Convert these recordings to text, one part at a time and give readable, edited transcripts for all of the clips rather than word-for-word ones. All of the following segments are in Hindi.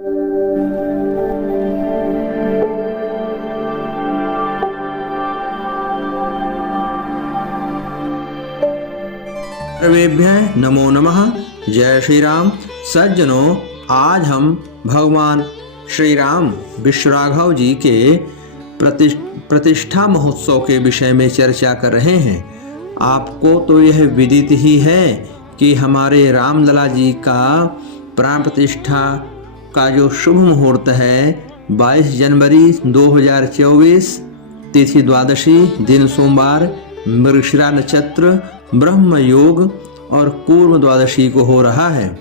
सर्वेभ्यः नमो नमः। जय श्री राम। सज्जनों, आज हम भगवान श्री राम विश्वराघव जी के प्रतिष्ठा महोत्सव के विषय में चर्चा कर रहे हैं। आपको तो यह विदित ही है कि हमारे रामलला जी का प्राण प्रतिष्ठा का जो शुभ मुहूर्त है 22 जनवरी 2024, तिथि द्वादशी, दिन सोमवार, मृगशिरा नक्षत्र, ब्रह्म योग और पूर्व द्वादशी को हो रहा है।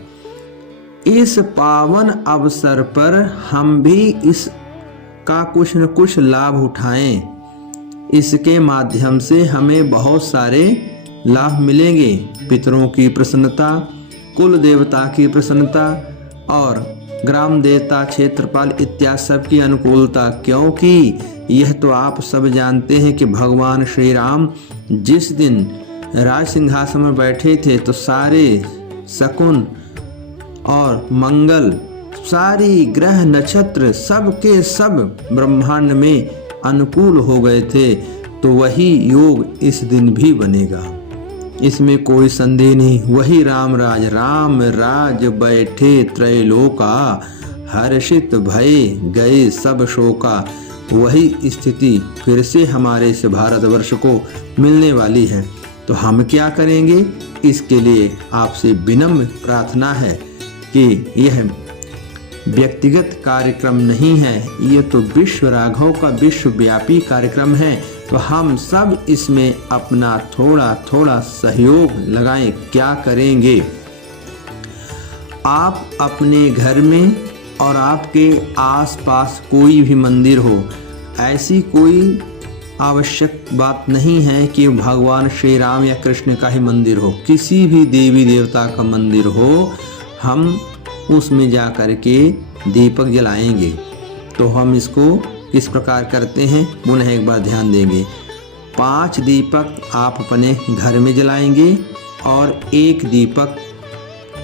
इस पावन अवसर पर हम भी इसका कुछ न कुछ लाभ उठाएं। इसके माध्यम से हमें बहुत सारे लाभ मिलेंगे। पितरों की प्रसन्नता, कुल देवता की प्रसन्नता और ग्राम देवता, क्षेत्रपाल इत्यादि सब की अनुकूलता, क्योंकि यह तो आप सब जानते हैं कि भगवान श्री राम जिस दिन राज सिंहासन में बैठे थे तो सारे शकुन और मंगल, सारी ग्रह नक्षत्र सब के सब ब्रह्मांड में अनुकूल हो गए थे। तो वही योग इस दिन भी बनेगा, इसमें कोई संदेह नहीं। वही राम राज बैठे त्रैलोका, हर्षित भय गए सब शोका। वही स्थिति फिर से हमारे इस भारतवर्ष को मिलने वाली है। तो हम क्या करेंगे? इसके लिए आपसे विनम्र प्रार्थना है कि यह व्यक्तिगत कार्यक्रम नहीं है, ये तो विश्व राघव का विश्वव्यापी कार्यक्रम है। तो हम सब इसमें अपना थोड़ा थोड़ा सहयोग लगाएं। क्या करेंगे? आप अपने घर में और आपके आसपास कोई भी मंदिर हो, ऐसी कोई आवश्यक बात नहीं है कि भगवान श्री राम या कृष्ण का ही मंदिर हो, किसी भी देवी देवता का मंदिर हो, हम उसमें जा कर के दीपक जलाएंगे। तो हम इसको किस प्रकार करते हैं पुनः एक बार ध्यान देंगे। 5 दीपक आप अपने घर में जलाएंगे और 1 दीपक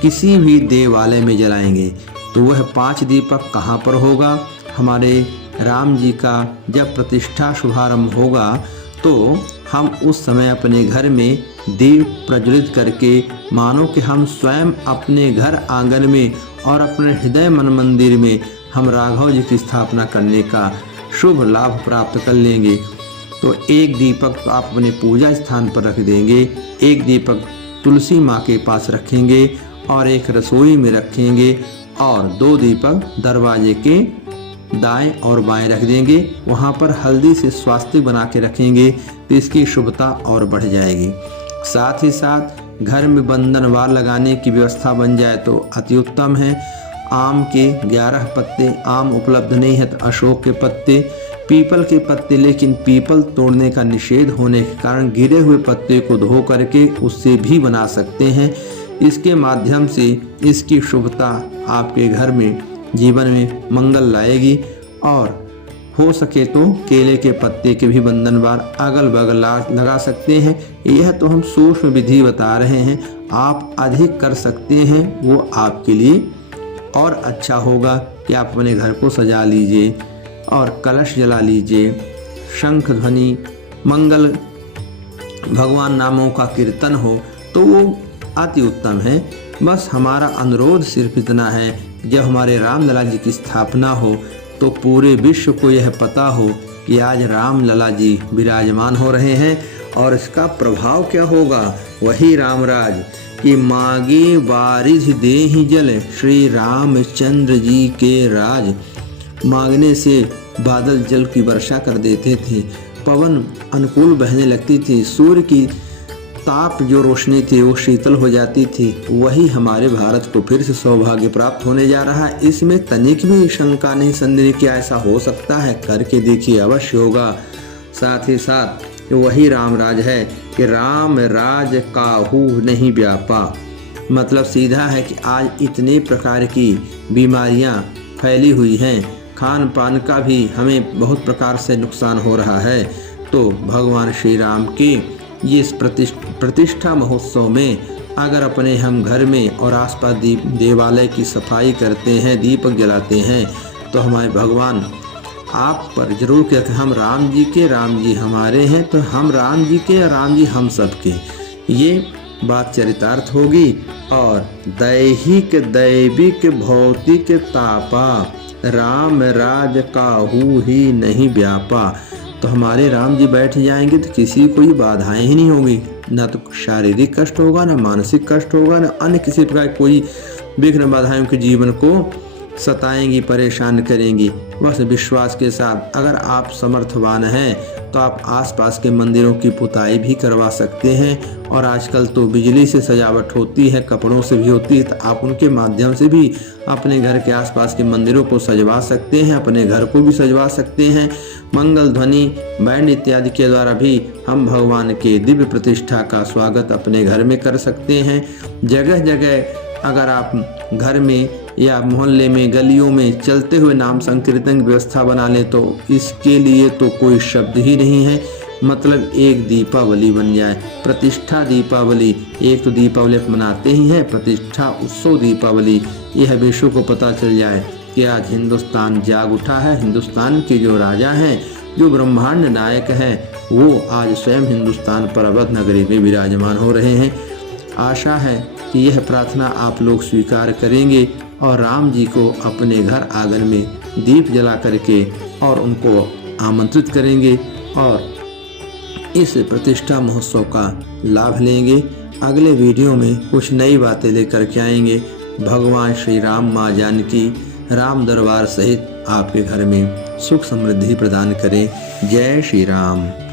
किसी भी देवालय में जलाएंगे। तो वह 5 दीपक कहाँ पर होगा? हमारे राम जी का जब प्रतिष्ठा शुभारंभ होगा तो हम उस समय अपने घर में दीप प्रज्वलित करके मानो कि हम स्वयं अपने घर आंगन में और अपने हृदय मन मंदिर में हम राघव जी की स्थापना करने का शुभ लाभ प्राप्त कर लेंगे। तो 1 दीपक तो आप अपने पूजा स्थान पर रख देंगे, 1 दीपक तुलसी माँ के पास रखेंगे और 1 रसोई में रखेंगे और 2 दीपक दरवाजे के दाएं और बाएं रख देंगे। वहाँ पर हल्दी से स्वास्तिक बना के रखेंगे तो इसकी शुभता और बढ़ जाएगी। साथ ही साथ घर में बंधनवार लगाने की व्यवस्था बन जाए तो अति उत्तम है। आम के 11 पत्ते, आम उपलब्ध नहीं है तो अशोक के पत्ते, पीपल के पत्ते, लेकिन पीपल तोड़ने का निषेध होने के कारण गिरे हुए पत्ते को धो करके उससे भी बना सकते हैं। इसके माध्यम से इसकी शुभता आपके घर में जीवन में मंगल लाएगी। और हो सके तो केले के पत्ते के भी बंधनवार अगल बगल लगा सकते हैं। यह तो हम सूक्ष्म विधि बता रहे हैं, आप अधिक कर सकते हैं, वो आपके लिए और अच्छा होगा कि आप अपने घर को सजा लीजिए और कलश जला लीजिए, शंख ध्वनि, मंगल भगवान नामों का कीर्तन हो तो वो अति उत्तम है। बस हमारा अनुरोध सिर्फ इतना है, जब हमारे रामलला जी की स्थापना हो तो पूरे विश्व को यह पता हो कि आज रामलला जी विराजमान हो रहे हैं। और इसका प्रभाव क्या होगा? वही रामराज कि मांगे बारिश देहि जल, श्री रामचंद्र जी के राज। मांगने से बादल जल की वर्षा कर देते थे, पवन अनुकूल बहने लगती थी, सूर्य की ताप जो रोशनी थी वो शीतल हो जाती थी। वही हमारे भारत को फिर से सौभाग्य प्राप्त होने जा रहा है। इसमें तनिक भी शंका नहीं, संदेह क्या ऐसा हो सकता है? करके देखिए, अवश्य होगा। साथ ही साथ वही रामराज है कि राम राज काहू नहीं व्यापा। मतलब सीधा है कि आज इतने प्रकार की बीमारियां फैली हुई हैं, खान पान का भी हमें बहुत प्रकार से नुकसान हो रहा है। तो भगवान श्री राम के ये इस प्रतिष्ठा महोत्सव में अगर अपने हम घर में और आसपास देवालय की सफाई करते हैं, दीपक जलाते हैं, तो हमारे भगवान आप पर जरूर कहते हैं हम राम जी के, राम जी हमारे हैं, तो हम राम जी के, राम जी हम सबके। ये बात चरितार्थ होगी। और दैहिक दैविक भौतिक तापा, राम राज काहू ही नहीं व्यापा। तो हमारे राम जी बैठ जाएंगे तो किसी को बाधाएं ही नहीं होगी, ना तो शारीरिक कष्ट होगा, ना मानसिक कष्ट होगा, ना अन्य किसी प्रकार कोई विघ्न बाधाएं के जीवन को सताएंगी, परेशान करेंगी। बस विश्वास के साथ अगर आप समर्थवान हैं तो आप आसपास के मंदिरों की पुताई भी करवा सकते हैं। और आजकल तो बिजली से सजावट होती है, कपड़ों से भी होती है, तो आप उनके माध्यम से भी अपने घर के आसपास के मंदिरों को सजवा सकते हैं, अपने घर को भी सजवा सकते हैं। मंगल ध्वनि, बैंड इत्यादि के द्वारा भी हम भगवान के दिव्य प्रतिष्ठा का स्वागत अपने घर में कर सकते हैं। जगह जगह अगर आप घर में या मोहल्ले में, गलियों में चलते हुए नाम संकीर्तन की व्यवस्था बना लें तो इसके लिए तो कोई शब्द ही नहीं है। मतलब एक दीपावली बन जाए, प्रतिष्ठा दीपावली। एक तो दीपावली मनाते ही हैं, प्रतिष्ठा उत्सव दीपावली। यह विश्व को पता चल जाए कि आज हिंदुस्तान जाग उठा है। हिंदुस्तान के जो राजा हैं, जो ब्रह्मांड नायक हैं, वो आज स्वयं हिंदुस्तान पर अवध नगरी में विराजमान हो रहे हैं। आशा है कि यह प्रार्थना आप लोग स्वीकार करेंगे और राम जी को अपने घर आंगन में दीप जला करके और उनको आमंत्रित करेंगे और इस प्रतिष्ठा महोत्सव का लाभ लेंगे। अगले वीडियो में कुछ नई बातें लेकर के आएंगे। भगवान श्री राम, माँ जानकी, राम दरबार सहित आपके घर में सुख समृद्धि प्रदान करें। जय श्री राम।